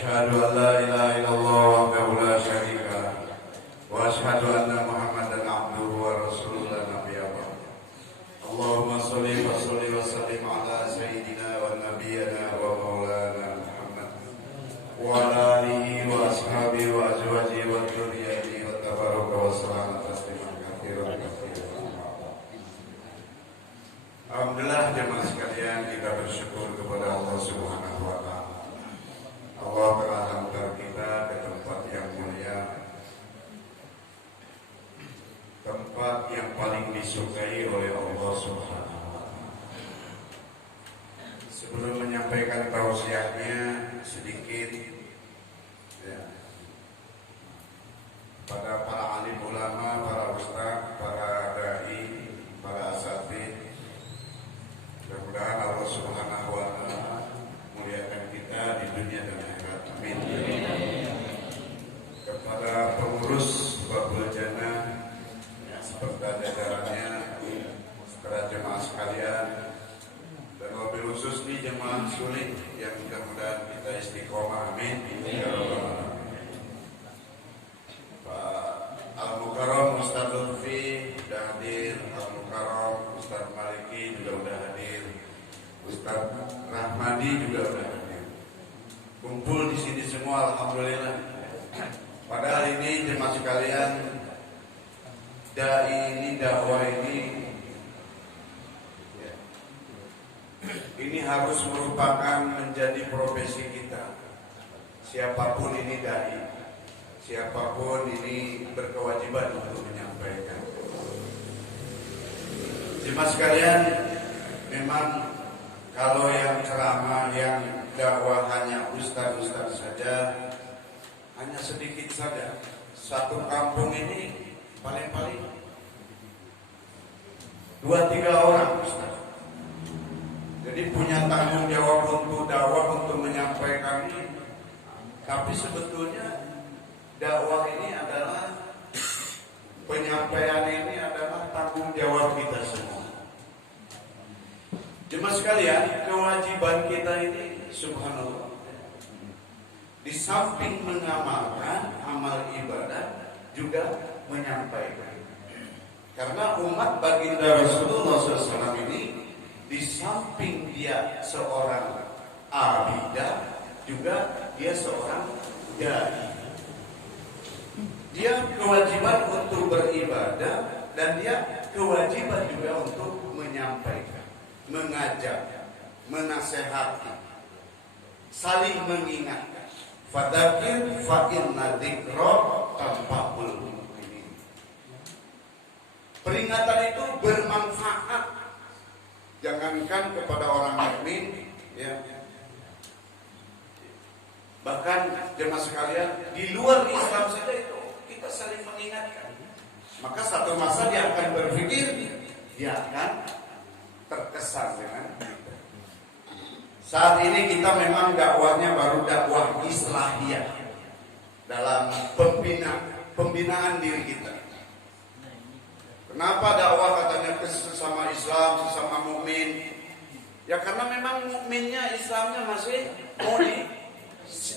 Asyhadu an la ilaha illallah wahdahu la syarika lah wa asyhadu anna Muhammadan abduhu wa rasuluhu la nabiyya ba'd. Allahumma shalli wa sallim ala sayyidina wa nabiyyina wa maulana Muhammad wa ala alihi wa ashabihi wa azwajihi wa dzurriyyatihi wa tabaraka wa salama tasliman katsiran. Alhamdulillah jemaah sekalian, kita bersyukur kepada Allah Subhanahu wa taala. Allah telah hantar kita ke tempat yang mulia, tempat yang paling disukai oleh Allah Subhanahu wa taala. Sebelum menyampaikan tausiahnya sedikit ya, pada para alim ulama, para ustaz, para dai, para asatidz, mudah-mudahan Allah Subhanahu wa taala muliakan kita di dunia dan akhirat. Amin. Kepada pengurus Babul Jannah serta jajarannya, para jemaah sekalian, dan wabil khusus di jemaah sulit yang mudah-mudahan kita istiqomah. Amin. Ya Rabbal alamin. Pak Al-Mukarram Ustaz Lutfi sudah hadir, Al-Mukarram Ustaz Maliki juga sudah hadir, Ustaz Rahmadi juga sudah hadir. Kumpul di sini semua, alhamdulillah. Padahal ini jemaah sekalian, dai ini, dakwah ini harus merupakan menjadi profesi kita. Siapapun ini dai, siapapun ini berkewajiban untuk menyampaikan. Jemaah sekalian, memang kalau yang ceramah, yang dakwah hanya ustaz-ustaz saja, hanya sedikit saja. Satu kampung ini paling-paling 2-3 orang ustaz. Jadi punya tanggung jawab untuk dakwah, untuk menyampaikan ini. Tapi sebetulnya dakwah ini adalah, penyampaian ini adalah tanggung jawab kita semua. Jemaah sekalian, kewajiban kita ini subhanallah, di samping mengamalkan amal ibadah juga menyampaikan. Karena umat baginda Rasulullah SAW ini, di samping dia seorang abidah, juga dia seorang dai. Dia kewajiban untuk beribadah, dan dia kewajiban juga untuk menyampaikan, mengajak, menasehati, saling mengingatkan. Fadzakir fa inna dzikra tanfa'ul mu'minin. Peringatan itu bermanfaat, jangankan kepada orang mukmin, ya. Bahkan jemaah sekalian, di luar Islam saja itu kita saling mengingatkan. Maka satu masa dia akan berpikir, dia akan terkesan dengan kita. Saat ini kita memang dakwahnya baru dakwah islahiyah, dalam pembinaan diri kita. Kenapa dakwah katanya ke sesama Islam, sesama mukmin? Ya karena memang mukminnya, Islamnya masih mau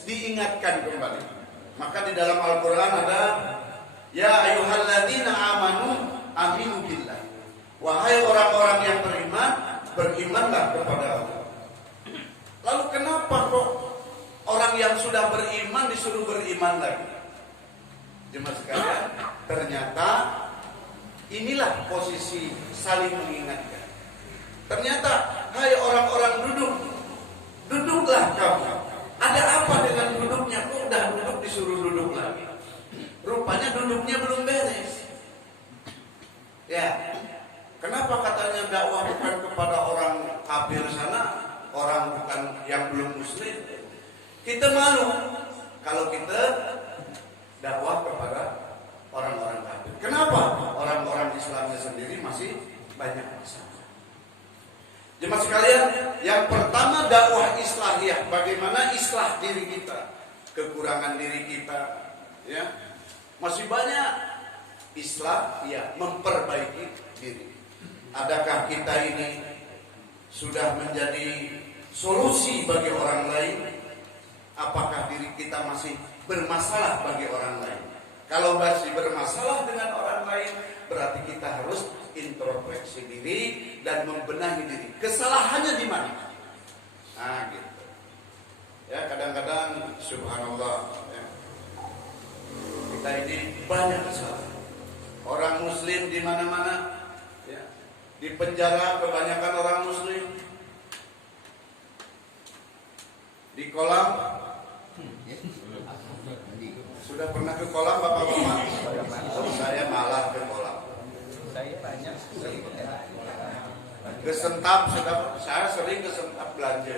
diingatkan kembali. Maka di dalam Al-Quran ada, ya ayyuhalladzina amanu aminu billah. Wahai orang-orang yang beriman, berimanlah kepada Allah. Lalu kenapa kok orang yang sudah beriman disuruh beriman lagi? Jemaah sekalian, ternyata inilah posisi saling mengingatkan. Ternyata, hai orang-orang duduklah kamu. Ada apa dengan duduknya? Kok udah duduk disuruh duduk lagi? Rupanya duduknya belum beres. Ya. Kenapa katanya dakwah bukan kepada orang kafir sana, orang bukan yang belum muslim? Kita malu kalau kita dakwah kepada orang-orang kafir. Kenapa? Orang-orang Islamnya sendiri masih banyak masalah. Jemaah sekalian, yang pertama dakwah islahiyah, bagaimana islah diri kita, kekurangan diri kita, ya. Masih banyak islah, ya, memperbaiki diri. Adakah kita ini sudah menjadi solusi bagi orang lain? apakah diri kita masih bermasalah bagi orang lain. Kalau masih bermasalah dengan orang lain, berarti kita harus introspeksi diri dan membenahi diri. Kesalahannya di mana? Nah, gitu. Ya, kadang-kadang subhanallah, ya, kita ini banyak kesalahan. Orang muslim di mana-mana, ya, di penjara kebanyakan orang muslim, di kolam. Sudah pernah ke kolam bapak-bapak? Saya malah ke kolam. Saya banyak sering Kesentap, saya sering kesentap belanja.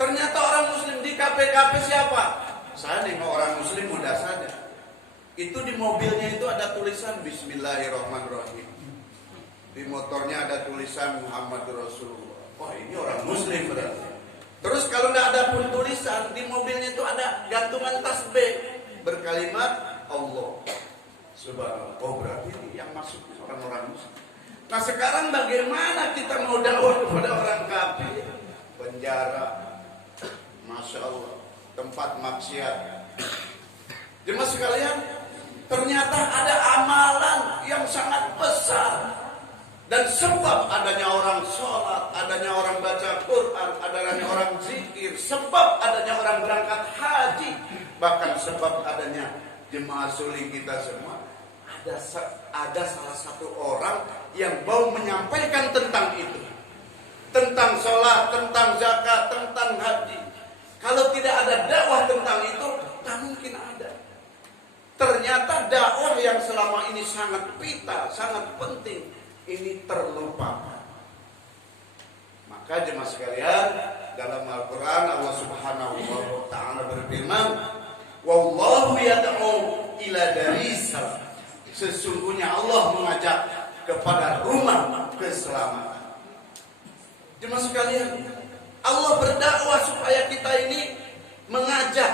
Ternyata orang muslim di KPKP siapa? Saya nengok orang muslim mudah saja. Itu di mobilnya itu ada tulisan Bismillahirrahmanirrahim. Di motornya ada tulisan Muhammad Rasulullah. Wah, ini orang muslim berarti. Terus kalau tidak ada pun tulisan, di mobilnya itu ada gantungan tasbih berkalimat Allah Subhanallah. Oh, berarti ini yang masuk orang-orang muslim. Nah, sekarang bagaimana kita mau dakwah kepada orang kafir? Penjara, Masya Allah, tempat maksiat. Jemaah sekalian, ternyata ada amalan yang sangat besar. Dan sebab adanya orang sholat, adanya orang baca Quran, adanya orang zikir, sebab adanya orang berangkat haji, bahkan sebab adanya jemaah suli kita semua, ada salah satu orang yang mau menyampaikan tentang itu, tentang sholat, tentang zakat, tentang haji. Kalau tidak ada dakwah tentang itu, tak mungkin ada. Ternyata dakwah yang selama ini sangat vital, sangat penting, ini terlupakan. Maka jemaah sekalian, dalam Al-Quran Allah Subhanahu wa Ta'ala berfirman, wallahu yad'u ila daris salam. Sesungguhnya Allah mengajak kepada rumah keselamatan. Jemaah sekalian, Allah berdakwah supaya kita ini mengajak.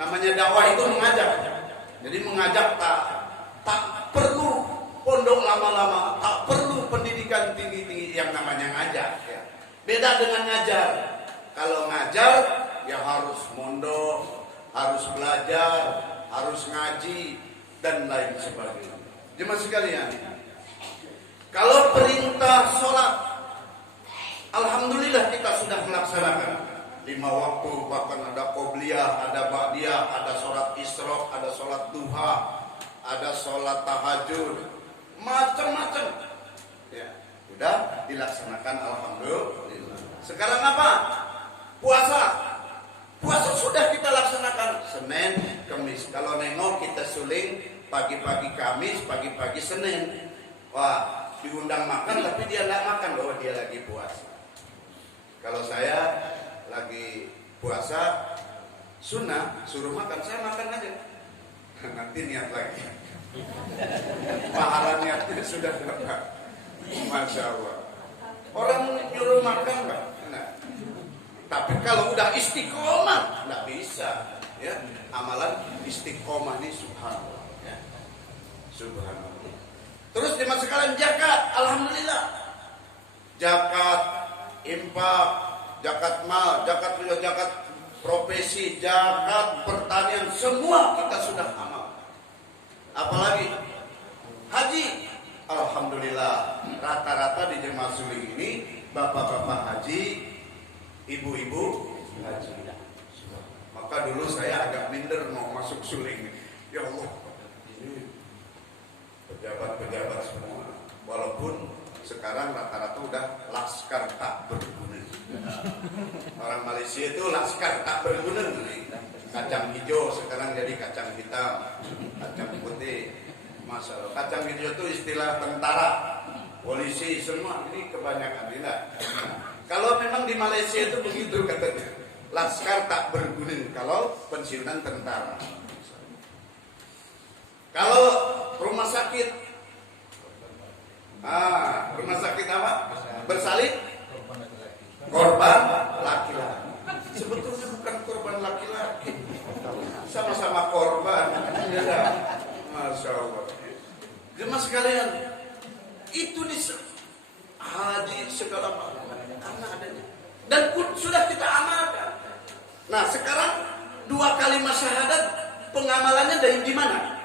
Namanya dakwah itu mengajak. Jadi mengajak tak perlu pondok lama-lama, tak perlu pendidikan tinggi-tinggi yang namanya ngajar. Ya. Beda dengan ngajar. Kalau ngajar, ya harus mondok, harus belajar, harus ngaji, dan lain sebagainya. Jemaah sekalian, kalau perintah sholat, alhamdulillah kita sudah melaksanakan 5 waktu, bahkan ada qobliyah, ada ba'diyah, ada sholat isyraq, ada sholat duha, ada sholat tahajud, macam-macam. Ya, sudah dilaksanakan alhamdulillah. Sekarang apa? Puasa. Puasa sudah kita laksanakan Senin, Kamis. Kalau nengok kita suling pagi-pagi Kamis, pagi-pagi Senin. Wah, diundang makan tapi dia nggak makan, bahwa dia lagi puasa. Kalau saya lagi puasa sunnah, suruh makan, saya makan aja. Nanti niat lagi. Pahala niatnya sudah dapat. Masya Allah. Orang nyuruh makan enggak? Nah. Tapi kalau udah istiqomah enggak bisa. Ya, amalan istiqomah ini subhanallah. Ya. Subhanallah. Terus jemaah sekalian zakat, alhamdulillah. Zakat, infak, zakat mal, zakat juga zakat profesi, zakat pertanian, semua kita sudah amal. Apalagi haji, alhamdulillah rata-rata di jemaah suling ini bapak-bapak haji, ibu-ibu haji. Maka dulu saya agak minder mau masuk suling. Ya Allah, ini pejabat-pejabat semua. Walaupun sekarang rata-rata udah laskar tak berguna. Orang Malaysia itu laskar tak berguna. Kacang hijau sekarang jadi kacang hitam, kacang putih. Masalah kacang hijau itu istilah tentara, polisi semua. Ini kebanyakan tidak. Kalau memang di Malaysia itu begitu katanya, laskar tak berguna kalau pensiunan tentara. Kalau rumah sakit, rumah sakit apa? Bersalin korban laki-laki. Sebetulnya bukan korban laki-laki, sama-sama korban. Ya, Masya Allah. Jemaah sekalian, itu di haji segala macam karena adanya dan sudah kita amalkan. Nah sekarang 2 kalimat syahadat pengamalannya dari di mana?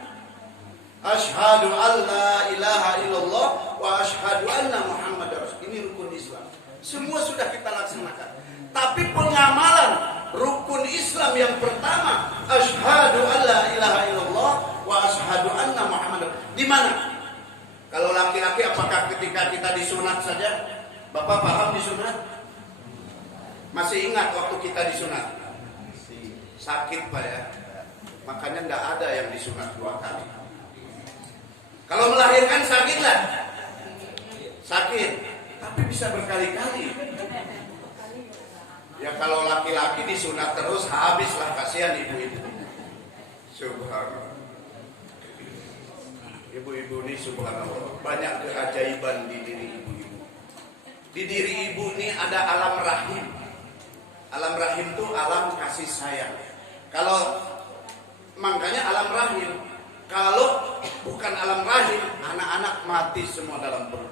Asyhadu alla ilaha illallah wa asyhadu anna Muhammadar Rasul. Ini rukun Islam. Semua sudah kita laksanakan. Tapi pengamalan rukun Islam yang pertama, asyhadu alla ilaha illallah wa asyhadu anna Muhammadar Rasul. Di mana? Kalau laki-laki apakah ketika kita disunat saja? Bapak paham disunat? Masih ingat waktu kita disunat? Sakit Pak ya. Makanya tidak ada yang disunat 2 kali. Kalau melahirkan sakit lah. Sakit. Tapi bisa berkali-kali. Ya kalau laki-laki disunat terus habislah, kasihan ibu-ibu. Subhanallah. Ibu-ibu ini subhanallah. Banyak keajaiban di diri ibu-ibu. Di diri ibu ini ada alam rahim. Alam rahim itu alam kasih sayang. Kalau makanya alam rahim, kalau bukan alam rahim, anak-anak mati semua dalam perut.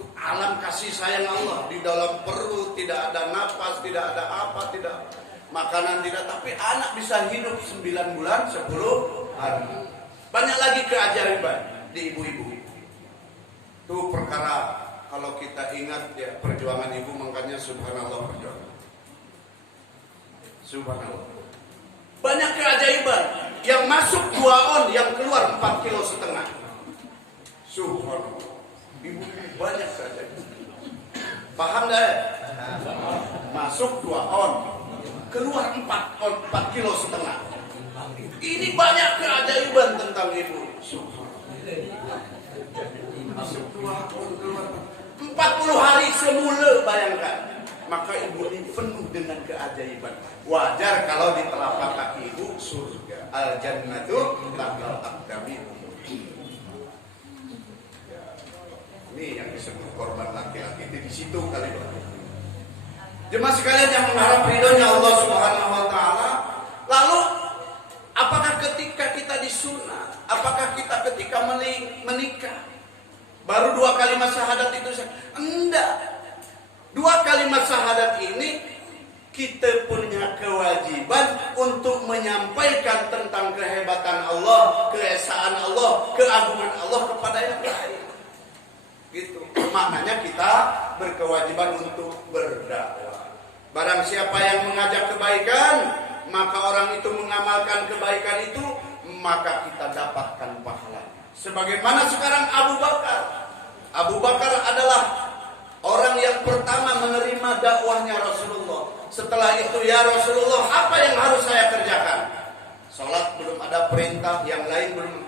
Itu alam kasih sayang Allah. Di dalam perut tidak ada nafas, tidak ada apa, tidak makanan, tidak. Tapi anak bisa hidup 9 bulan, 10 hari. Banyak lagi keajaiban di ibu-ibu. Itu perkara kalau kita ingat ya perjuangan ibu, makanya subhanallah perjuangan. Subhanallah. Banyak keajaiban. Yang masuk 2 on, yang keluar 4,5 kilo. Subhanallah. Ibu banyak keajaiban. Paham dah? Masuk 2 on, keluar 4,5 kilo. Ini banyak keajaiban tentang ibu. Subhanallah. Masuk 2 on, keluar 40 hari semula, bayangkan. Maka ibu ini penuh dengan keajaiban. Wajar kalau di telapak kaki ibu surga. Al-jannatu lakal aqdami. Ini yang disebut korban laki-laki itu di situ kali ini. Jemaah sekalian yang mengharap ridhonya Allah Subhanahu wa taala. Lalu apakah ketika kita disunat, apakah kita ketika menikah baru 2 kalimat syahadat itu saja? Enggak. 2 kalimat syahadat ini kita punya kewajiban untuk menyampaikan tentang kehebatan Allah, keesaan Allah, keagungan Allah kepada yang lain. Gitu. Maknanya kita berkewajiban untuk berdakwah. Barang siapa yang mengajak kebaikan, maka orang itu mengamalkan kebaikan itu, maka kita dapatkan pahala. Sebagaimana sekarang Abu Bakar adalah orang yang pertama menerima dakwahnya Rasulullah. Setelah itu, ya Rasulullah, apa yang harus saya kerjakan? Salat belum ada perintah, yang lain belum.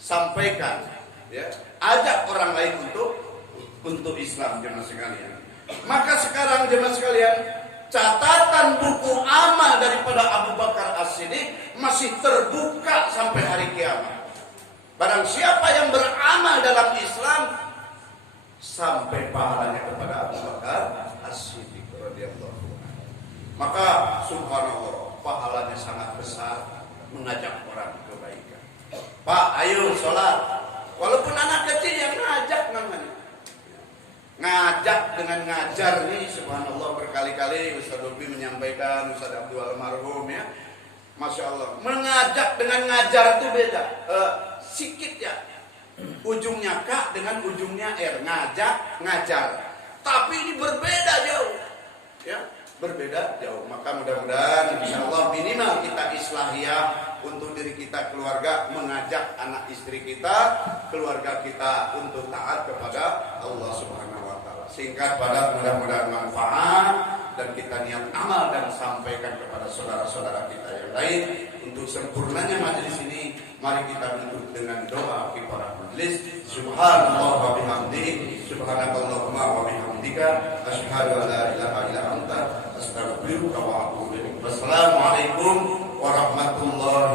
Sampaikan, ya, ajak orang lain untuk Islam, jemaah sekalian. Maka sekarang jemaah sekalian, catatan buku amal daripada Abu Bakar As-Siddiq masih terbuka sampai hari kiamat. Barang siapa yang beramal dalam Islam, sampai pahalanya kepada Abu Bakar As-Siddiq radhiyallahu anhu. Maka subhanallah, pahalanya sangat besar mengajak orang kebaikan. Pak, ayo sholat. Walaupun anak kecil yang ngajak namanya. Ngajak dengan ngajar nih, subhanallah, berkali-kali Ustaz Lutfi menyampaikan, Ustaz Abdul Almarhum ya. Masya Allah, mengajak dengan ngajar itu beda. Sikit ya. Ujungnya K dengan ujungnya R. Ngajak, ngajar. Tapi ini berbeda jauh. Ya, berbeda jauh. Maka mudah-mudahan insyaallah minimal kita islahiyah untuk diri kita, keluarga, mengajak anak istri kita, keluarga kita untuk taat kepada Allah Subhanahu wa taala. Singkat padat, mudah-mudahan manfaat dan kita niat amal dan sampaikan kepada saudara-saudara kita yang lain. Untuk sempurnanya majelis ini, mari kita tutup dengan doa kifarah majelis. Subhanallah wa bihamdihi, subhanakallahumma wa bihamdika, asyhadu an la ilaha illa anta, astaghfiruka wa atubu ilaik. Wassalamualaikum warahmatullahi